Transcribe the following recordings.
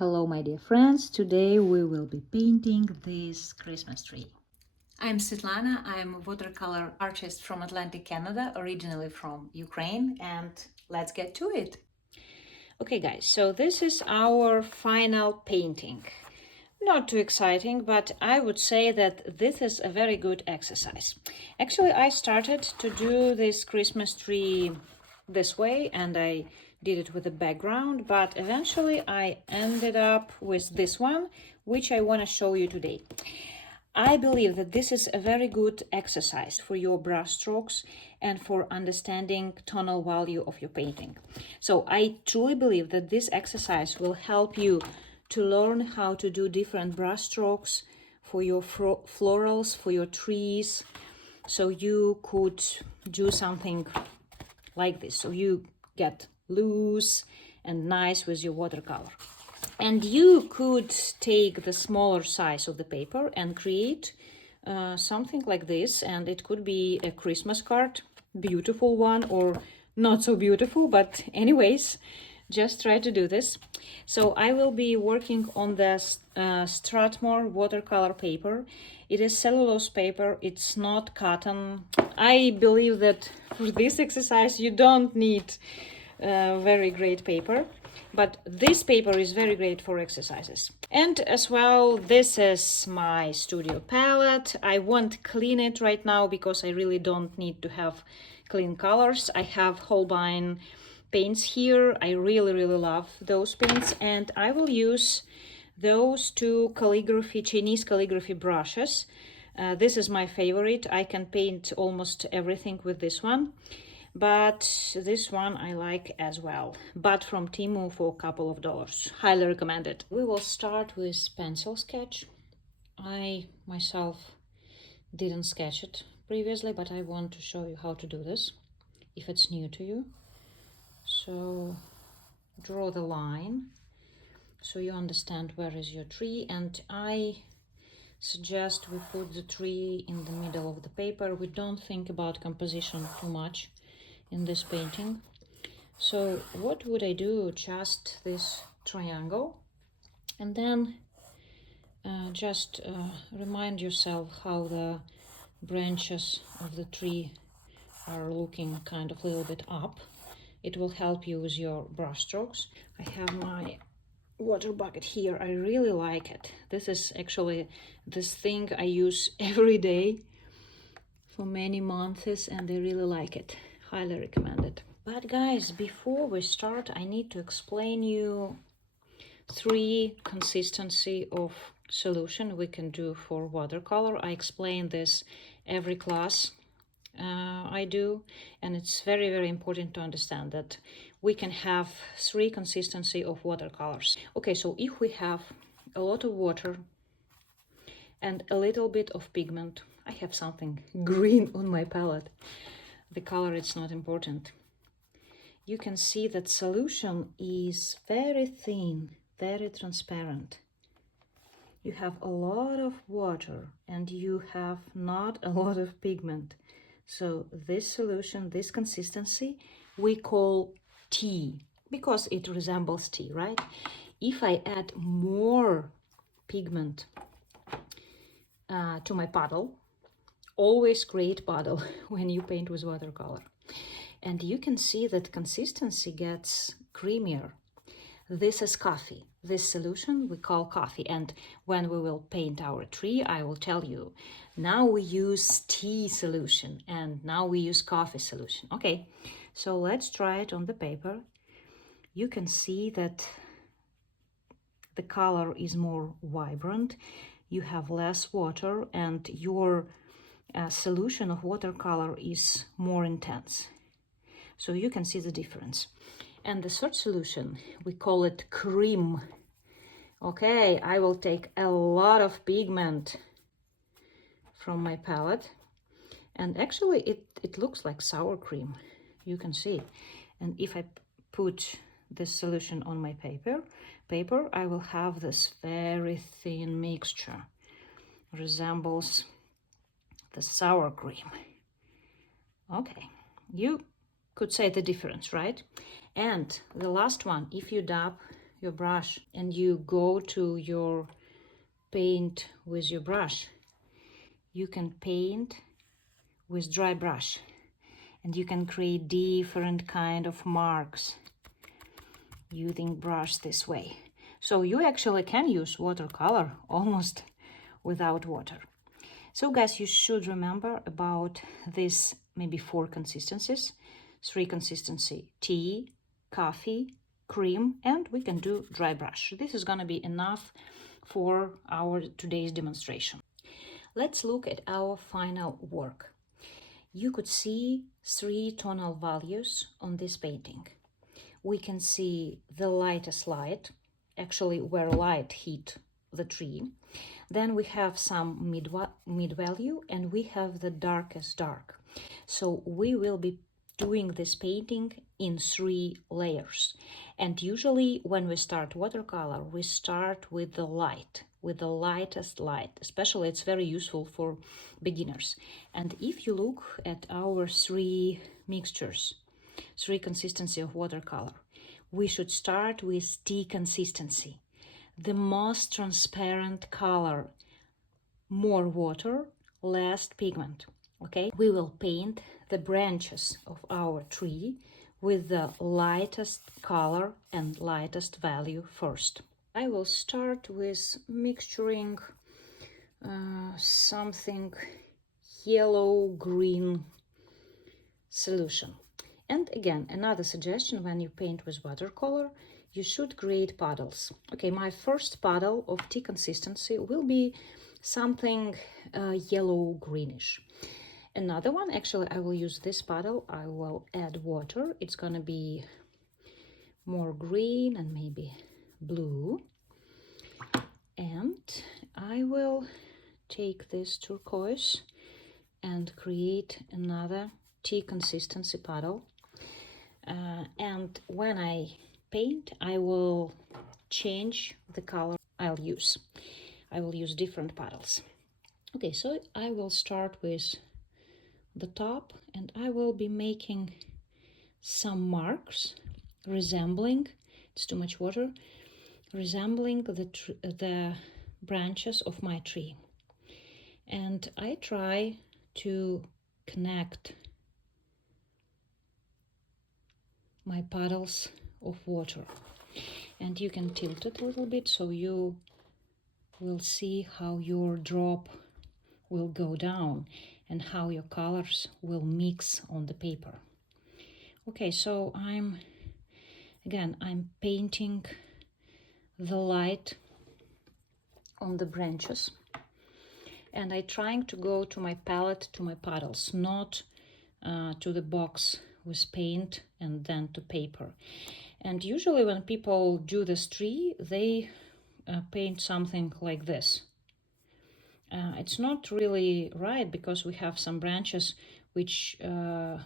Hello my dear friends, today we will be painting this Christmas tree. I'm Svetlana, I'm a watercolor artist from Atlantic Canada, originally from Ukraine, and let's get to it. Okay guys, so this is our final painting. Not too exciting, but I would say that this is a very good exercise. Actually, I started to do this Christmas tree this way and I did it with a background, but eventually I ended up with this one, which I want to show you today. I believe that this is a very good exercise for your brush strokes and for understanding tonal value of your painting. So I truly believe that this exercise will help you to learn how to do different brush strokes for your florals, for your trees. So you could do something like this. So you get loose and nice with your watercolor. And you could take the smaller size of the paper and create something like this, and it could be a Christmas card, beautiful one or not so beautiful, but anyways, just try to do this. So I will be working on the Strathmore watercolor paper. It is cellulose paper, it's not cotton. I believe that for this exercise you don't need very great paper, but this paper is very great for exercises. And as well, this is my studio palette. I won't clean it right now because I really don't need to have clean colors. I have Holbein paints here. I really love those paints, and I will use those two Chinese calligraphy brushes. This is my favorite. I can paint almost everything with this one, but this one I like as well, but from Temu for a couple of dollars. Highly recommended. We will start with pencil sketch. I myself didn't sketch it previously, but I want to show you how to do this if it's new to you. So draw the line so you understand where is your tree, and I suggest we put the tree in the middle of the paper. We don't think about composition too much in this painting. So what would I do? Just this triangle, and then just remind yourself how the branches of the tree are looking kind of a little bit up. It will help you with your brush strokes. I have my water bucket here. I really like it. This is actually this thing I use every day for many months, and I really like it. Highly recommend it. But guys, before we start, I need to explain you 3 consistency of solution we can do for watercolor. I explain this every class I do, and it's very important to understand that we can have 3 consistency of watercolors. Okay, so if we have a lot of water and a little bit of pigment, I have something green on my palette. The color is not important. You can see that solution is very thin, very transparent. You have a lot of water and you have not a lot of pigment. So this solution, this consistency, we call tea because it resembles tea, right? If I add more pigment to my puddle, always create puddle when you paint with watercolor. And you can see that consistency gets creamier. This is coffee. This solution we call coffee. And when we will paint our tree, I will tell you, now we use tea solution and now we use coffee solution. Okay, so let's try it on the paper. You can see that the color is more vibrant. You have less water and your solution of watercolor is more intense. So you can see the difference. And the third solution, we call it cream. Okay, I will take a lot of pigment from my palette. And actually it looks like sour cream. You can see. And if I put this solution on my paper, I will have this very thin mixture. Resembles the sour cream. Okay, you could say the difference, right? And the last one, if you dab your brush and you go to your paint with your brush, you can paint with dry brush and you can create different kind of marks using brush this way. So you actually can use watercolor almost without water. So guys, you should remember about this maybe 4 consistencies. 3 consistency: tea, coffee, cream, and we can do dry brush. This is gonna be enough for our today's demonstration. Let's look at our final work. You could see 3 tonal values on this painting. We can see the lightest light, actually where light hit the tree. Then we have some mid value and we have the darkest dark. So we will be doing this painting in 3 layers. And usually when we start watercolor, we start with the light, with the lightest light. Especially it's very useful for beginners. And if you look at our 3 mixtures, 3 consistency of watercolor, we should start with tea consistency, the most transparent color, more water, less pigment. Okay, we will paint the branches of our tree with the lightest color and lightest value first. I will start with mixturing something yellow-green solution. And again, another suggestion: when you paint with watercolor, you should create puddles. Okay, my first puddle of tea consistency will be something yellow-greenish. Another one, actually, I will use this puddle. I will add water. It's gonna be more green and maybe blue. And I will take this turquoise and create another tea consistency puddle. And when I paint, I will change the color I'll use. I will use different puddles. Okay, so I will start with the top and I will be making some marks resembling, it's too much water, resembling the branches of my tree. And I try to connect my puddles of water, and you can tilt it a little bit so you will see how your drop will go down and how your colors will mix on the paper. Okay, so I'm painting the light on the branches, and I'm trying to go to my palette, to my puddles, not to the box with paint and then to paper. And usually when people do this tree, they paint something like this. It's not really right because we have some branches which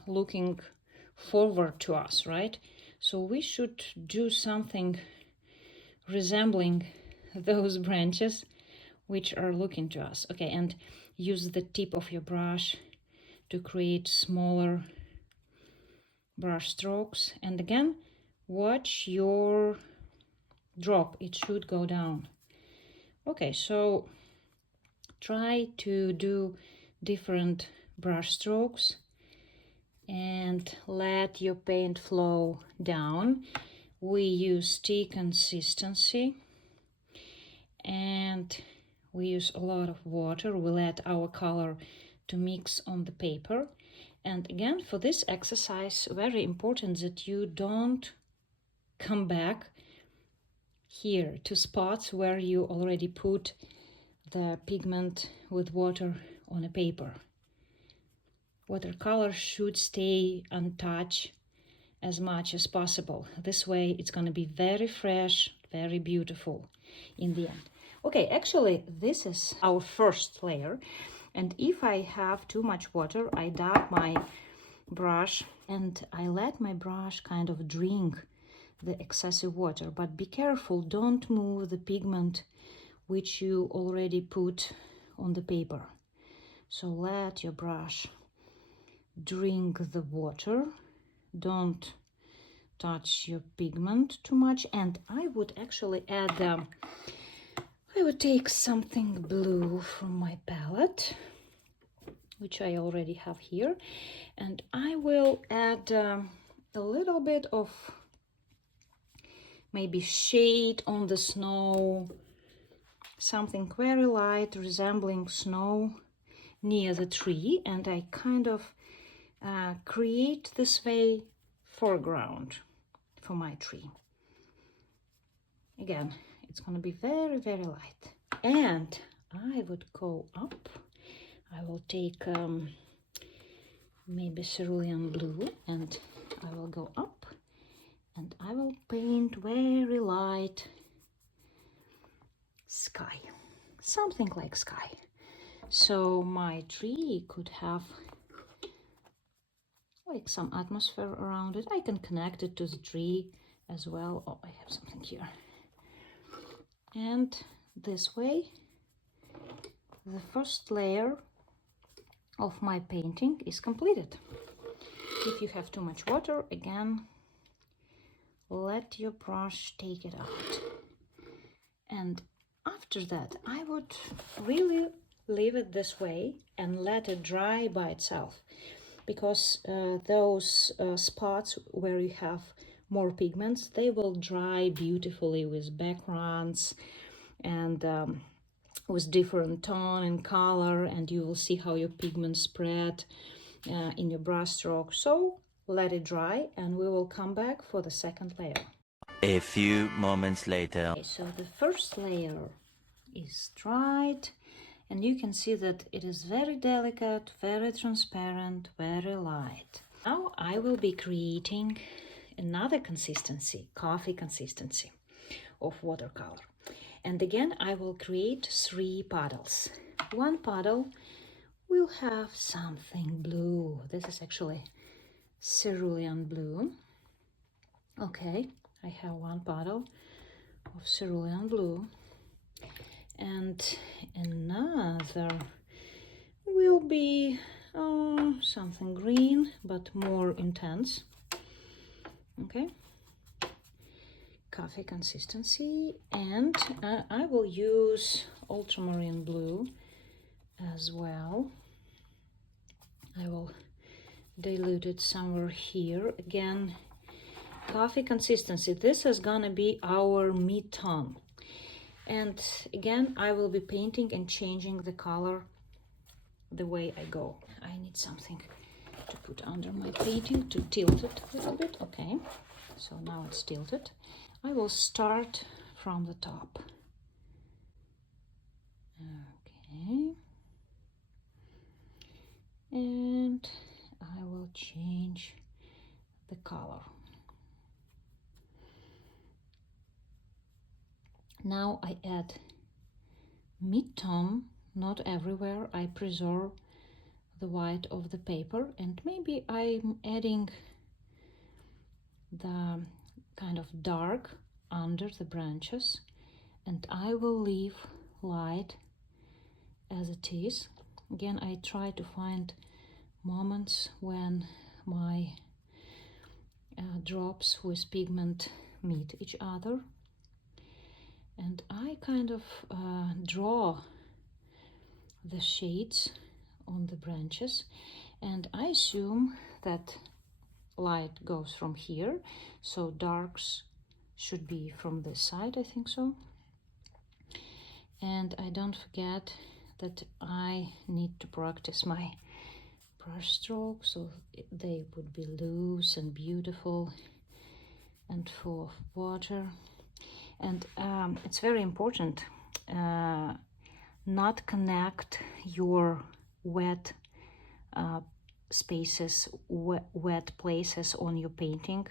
looking forward to us, right? So we should do something resembling those branches which are looking to us. Okay, and use the tip of your brush to create smaller brush strokes. And again, watch your drop, it should go down. Okay, so try to do different brush strokes and let your paint flow down. We use tea consistency and we use a lot of water. We let our color to mix on the paper. And again, for this exercise, very important that you don't come back here to spots where you already put the pigment with water on a paper. Watercolor should stay untouched as much as possible. This way it's going to be very fresh, very beautiful in the end. Okay, actually this is our first layer, and if I have too much water, I dab my brush and I let my brush kind of drink the excessive water. But be careful, don't move the pigment which you already put on the paper. So let your brush drink the water, don't touch your pigment too much. And I would actually add, I would take something blue from my palette, which I already have here, and I will add a little bit of maybe shade on the snow, something very light resembling snow near the tree, and I kind of create this way foreground for my tree. Again, it's going to be very, very light. And I would go up. I will take maybe cerulean blue, and I will go up and I will paint very light sky, something like sky. So my tree could have like some atmosphere around it. I can connect it to the tree as well. Oh, I have something here. And this way, the first layer of my painting is completed. If you have too much water, again, let your brush take it out. And after that, I would really leave it this way and let it dry by itself, because those spots where you have more pigments, they will dry beautifully with backgrounds and with different tone and color, and you will see how your pigments spread in your brush stroke. So let it dry and we will come back for the second layer. A few moments later. Okay, so the first layer is dried, and you can see that it is very delicate, very transparent, very light. Now I will be creating another consistency, coffee consistency of watercolor. And again, I will create 3 puddles. One puddle will have something blue. This is actually cerulean blue. Okay, I have one puddle of cerulean blue. And another will be something green, but more intense. Okay, coffee consistency. And I will use ultramarine blue as well. I will dilute it somewhere here. Again, coffee consistency. This is gonna be our mid-tone. And again, I will be painting and changing the color the way I go. I need something to put under my painting to tilt it a little bit. Okay, so now it's tilted. I will start from the top. Okay. And I will change the color. Now I add mid-tone, not everywhere. I preserve the white of the paper, and maybe I'm adding the kind of dark under the branches, and I will leave light as it is. Again, I try to find moments when my drops with pigment meet each other, and I kind of draw the shades on the branches, and I assume that light goes from here, so darks should be from this side, I think so. And I don't forget that I need to practice my brush strokes so they would be loose and beautiful and full of water. And it's very important not connect your wet spaces, wet places on your painting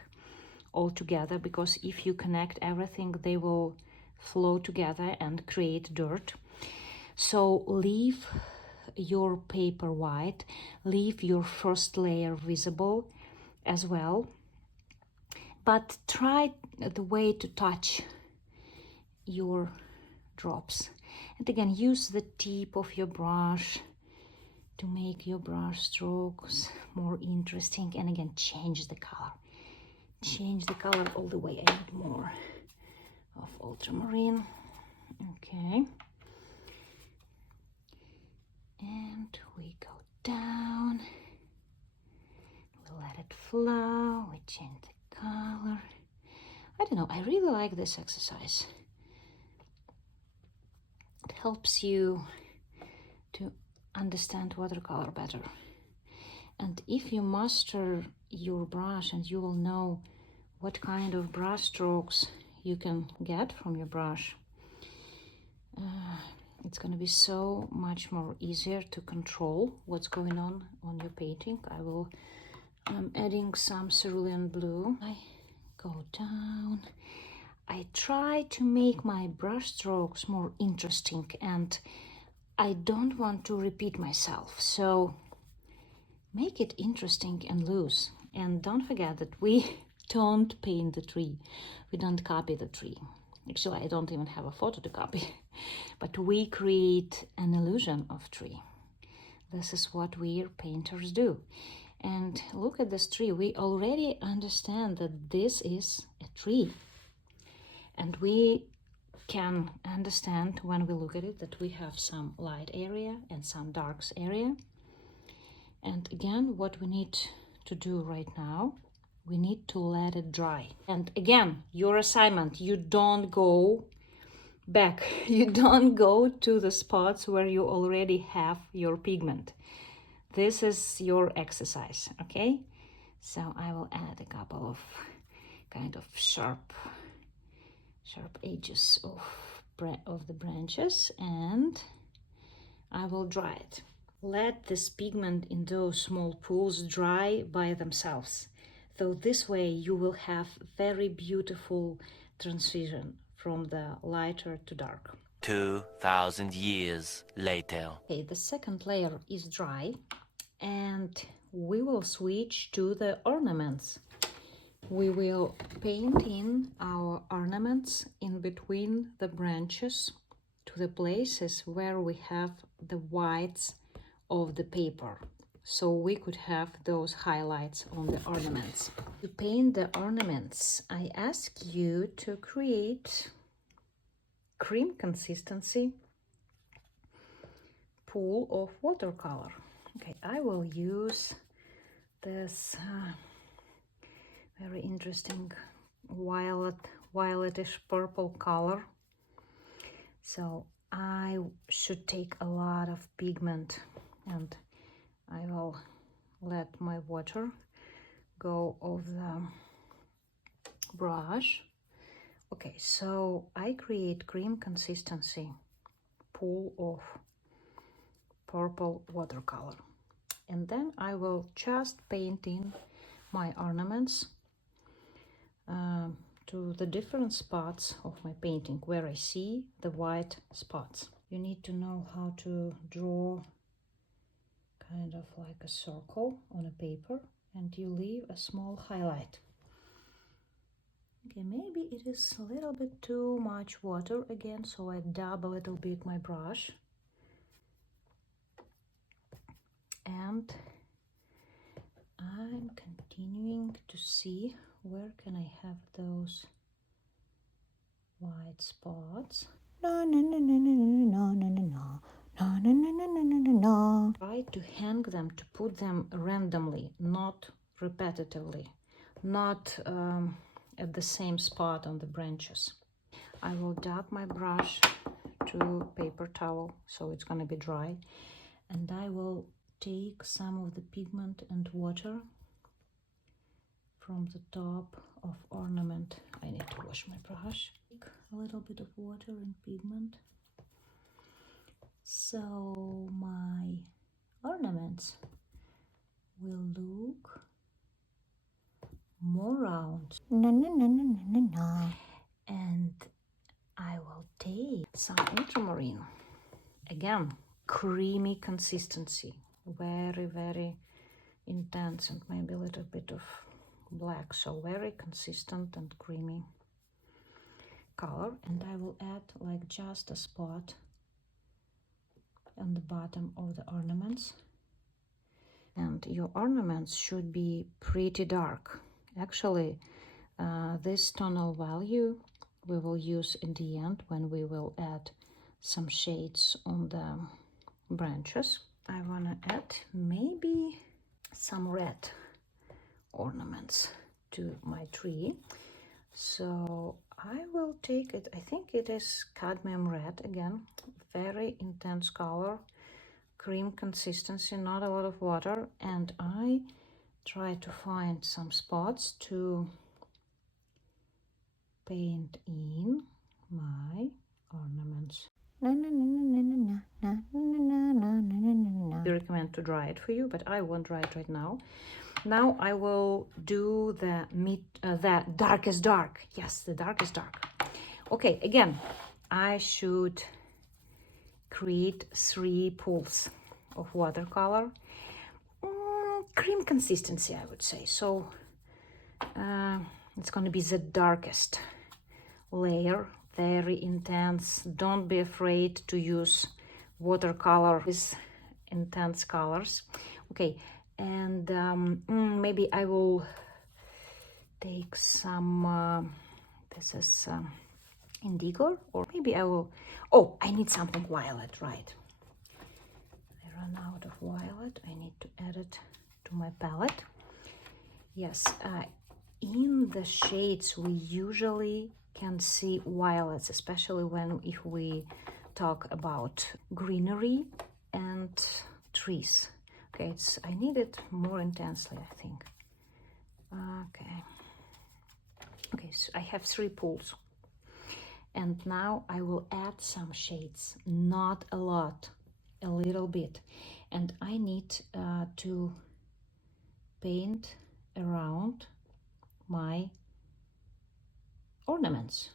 all together, because if you connect everything, they will flow together and create dirt. So leave your paper white, leave your first layer visible as well, but try the way to touch your drops. And again, use the tip of your brush to make your brush strokes more interesting, and again, change the color. change the color all the way. I need more of ultramarine. Okay. And we go down. We let it flow. We change the color. I don't know, I really like this exercise. It helps you to understand watercolor better. And if you master your brush, and you will know what kind of brush strokes you can get from your brush, it's going to be so much more easier to control what's going on your painting. I'm adding some cerulean blue. I go down. I try to make my brush strokes more interesting, and I don't want to repeat myself. So make it interesting and loose. And don't forget that we don't paint the tree. We don't copy the tree. Actually, I don't even have a photo to copy. But we create an illusion of tree. This is what we painters do. And look at this tree. We already understand that this is a tree. And we can understand when we look at it that we have some light area and some dark area. And again, what we need to do right now, we need to let it dry. And again, your assignment, you don't go back. You don't go to the spots where you already have your pigment. This is your exercise, okay? So I will add a couple of kind of sharp edges of the branches, and I will dry it. Let this pigment in those small pools dry by themselves. So this way you will have very beautiful transition from the lighter to dark. 2,000 years later. Okay, the second layer is dry, and we will switch to the ornaments. We will paint in our ornaments in between the branches to the places where we have the whites of the paper, so we could have those highlights on the ornaments. To paint the ornaments, I ask you to create cream consistency pool of watercolor. Okay, I will use this very interesting violetish purple color. So I should take a lot of pigment, and I will let my water go over the brush. Okay, so I create cream consistency pool of purple watercolor, and then I will just paint in my ornaments to the different spots of my painting where I see the white spots. You need to know how to draw kind of like a circle on a paper, and you leave a small highlight. Okay, maybe it is a little bit too much water again, so I dab a little bit my brush. And I'm continuing to see where can I have those white spots. No, no, no, no, no, no, no, no, no. No, no, no, no, no, no, no, no. Try to hang them, to put them randomly, not repetitively, not at the same spot on the branches. I will dab my brush to paper towel so it's going to be dry, and I will take some of the pigment and water from the top of ornament. I need to wash my brush. Take a little bit of water and pigment, so my ornaments will look more round. No, no, no, no, no, no, no. And I will take some ultramarine. Again, creamy consistency, very, very intense, and maybe a little bit of black, so very consistent and creamy color. And I will add like just a spot on the bottom of the ornaments. And your ornaments should be pretty dark. Actually, This tonal value we will use in the end when we will add some shades on the branches. I want to add maybe some red ornaments to my tree. So I will take it, I think it is cadmium red again, very intense color, cream consistency, not a lot of water, and I try to find some spots to paint in my ornaments. I recommend to dry it for you, but I won't dry it right now. Now I will do the darkest dark. Yes, the darkest dark. Okay, again, I should create 3 pools of watercolor. Cream consistency, I would say. So it's going to be the darkest layer, very intense. Don't be afraid to use watercolor with intense colors. Okay, and maybe I will take some this is indigo, or maybe I will, oh, I need something violet, right? I run out of violet. I need to add it to my palette. Yes, in the shades we usually can see violets, especially if we talk about greenery and trees. Okay, I need it more intensely, I think. Okay, so I have 3 pools, and now I will add some shades, not a lot, a little bit, and I need to paint around my ornaments.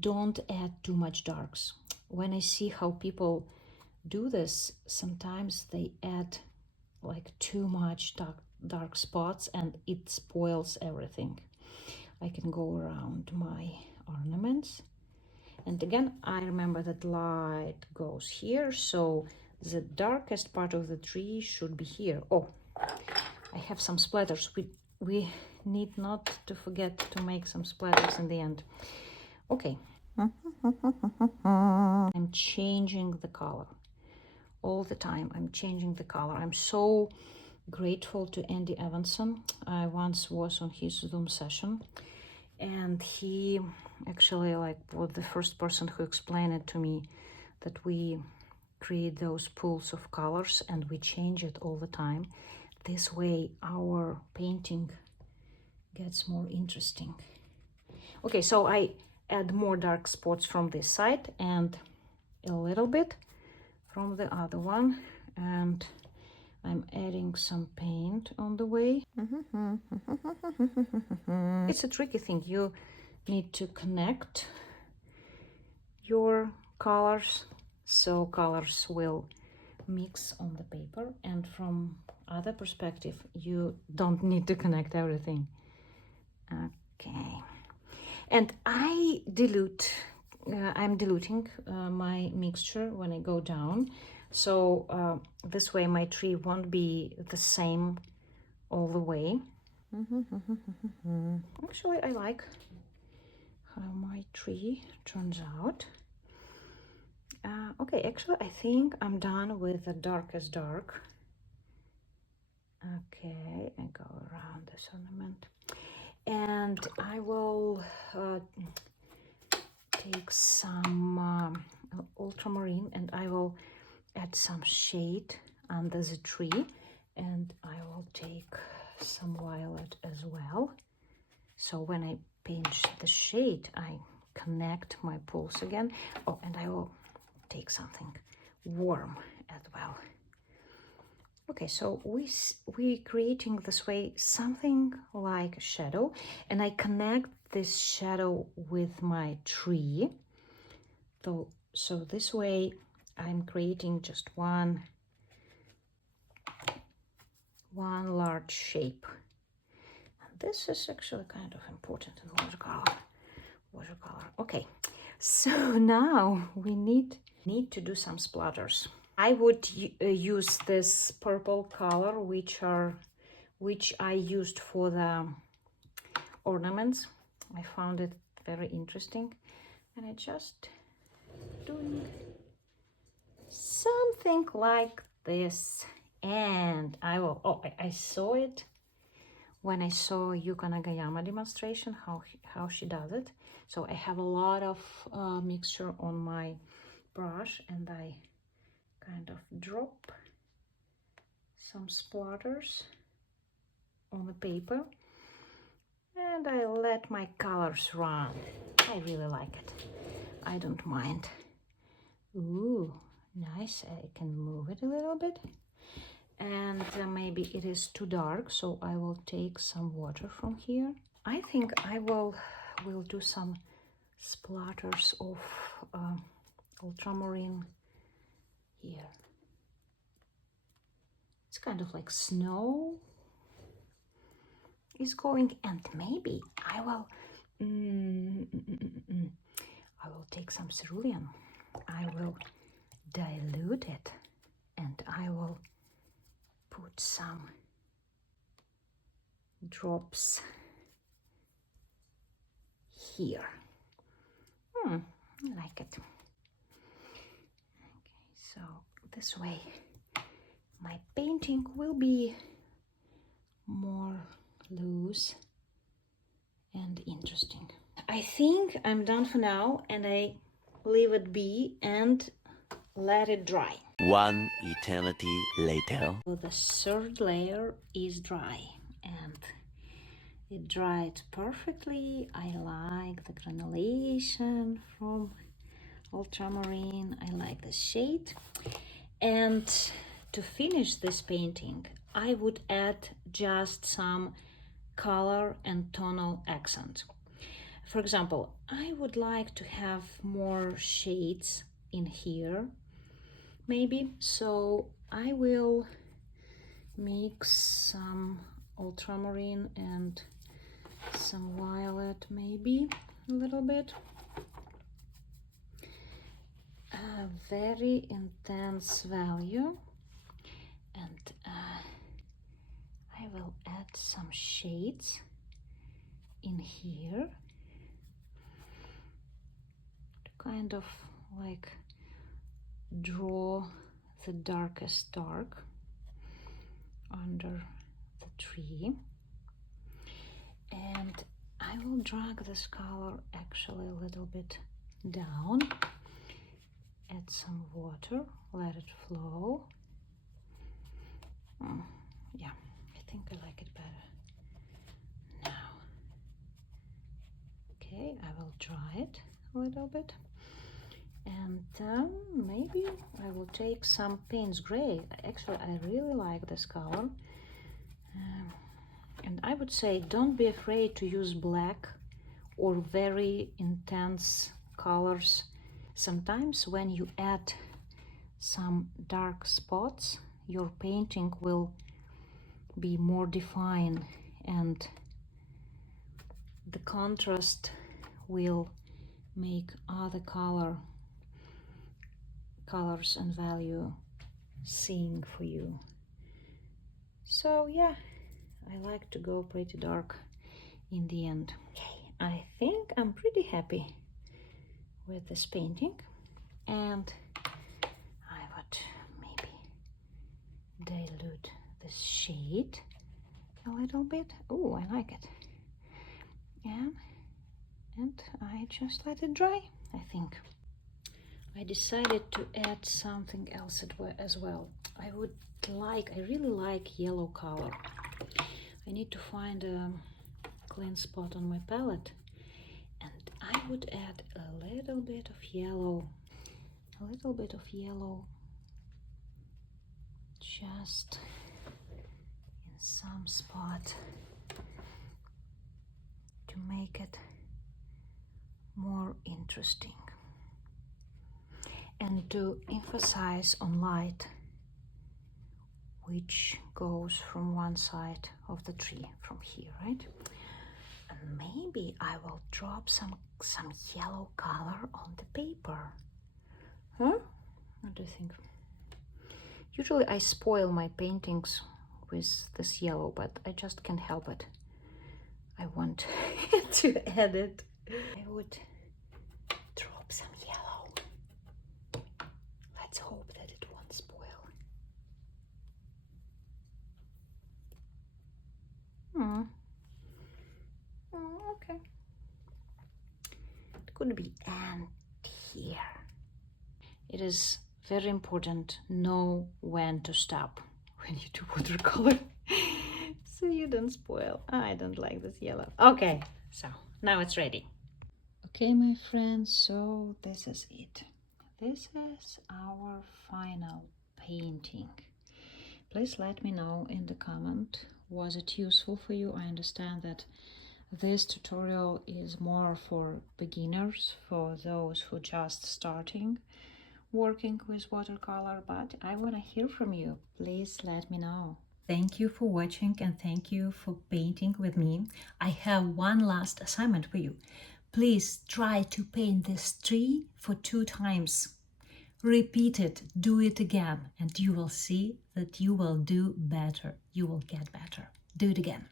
Don't add too much darks. When I see how people do this, sometimes they add like too much dark spots and it spoils everything. I can go around my ornaments, and again I remember that light goes here, so the darkest part of the tree should be here. Oh, I have some splatters. We need not to forget to make some splatters in the end. Okay. I'm changing the color all the time. I'm changing the color. I'm so grateful to Andy Evanson. I once was on his Zoom session, and he actually was the first person who explained it to me, that we create those pools of colors and we change it all the time. This way our painting gets more interesting. Okay, so I add more dark spots from this side and a little bit from the other one, and I'm adding some paint on the way. It's a tricky thing. You need to connect your colors so colors will mix on the paper, and from other perspective you don't need to connect everything. Okay, and I'm diluting my mixture when I go down, so this way my tree won't be the same all the way. Actually, I like how my tree turns out. Okay, actually I think I'm done with the darkest dark. Okay, I go around this ornament, and I will take some ultramarine, and I will add some shade under the tree, and I will take some violet as well. So when I paint the shade, I connect my pools again. Oh, and I will take something warm as well. Okay, so we creating this way something like a shadow, and I connect this shadow with my tree. So this way I'm creating just one large shape. And this is actually kind of important in watercolor. Okay, so now we need to do some splatters. I would use this purple color, which I used for the ornaments. I found it very interesting, and I just doing something like this. And I will, I saw it when I saw Yuka Nagayama demonstration, how she does it. So I have a lot of mixture on my brush, and I kind of drop some splatters on the paper, and I let my colors run. I really like it. I don't mind. Ooh, nice. I can move it a little bit. And maybe it is too dark, so I will take some water from here. I think I will do some splatters of ultramarine here. It's kind of like snow is going, and maybe I will I will take some cerulean. I will dilute it, and I will put some drops here. I like it. Okay, so this way my painting will be more loose and interesting. I think I'm done for now, and I leave it be and let it dry. One eternity later. So the third layer is dry, and it dried perfectly. I like the granulation from ultramarine. I like the shade. And to finish this painting, I would add just some color and tonal accent. For example, I would like to have more shades in here, maybe. So I will mix some ultramarine and some violet, maybe a little bit. A very intense value, and I will add some shades in here to kind of like draw the darkest dark under the tree. And I will drag this color actually a little bit down, add some water, let it flow. Yeah, I think I like it better now. Okay, I will dry it a little bit, and maybe I will take some Payne's Gray. Actually, I really like this color, and I would say don't be afraid to use black or very intense colors. Sometimes when you add some dark spots, your painting will be more defined, and the contrast will make other colors and value sing for you. So yeah, I like to go pretty dark in the end. Okay, I think I'm pretty happy with this painting, and I would maybe dilute this shade a little bit. Oh, I like it. And I just let it dry, I think. I decided to add something else as well. I really like yellow color. I need to find a clean spot on my palette, and I would add a little bit of yellow, just in some spot to make it more interesting and to emphasize on light which goes from one side of the tree, from here, right? And maybe I will drop some yellow color on the paper. Huh? What do you think? Usually I spoil my paintings with this yellow, but I just can't help it. I want to edit. I would drop some yellow. Let's hope that it won't spoil. Okay. It could be and here. It is very important know when to stop when you do watercolor so you don't spoil. I don't like this yellow. Okay, so now it's ready. Okay, my friends, so this is it. This is our final painting. Please let me know in the comment, was it useful for you? I understand that this tutorial is more for beginners, for those who just starting working with watercolor, but I want to hear from you. Please let me know. Thank you for watching and thank you for painting with me. I have one last assignment for you. Please try to paint this tree for 2 times. Repeat it, do it again, and you will see that you will do better. You will get better. Do it again.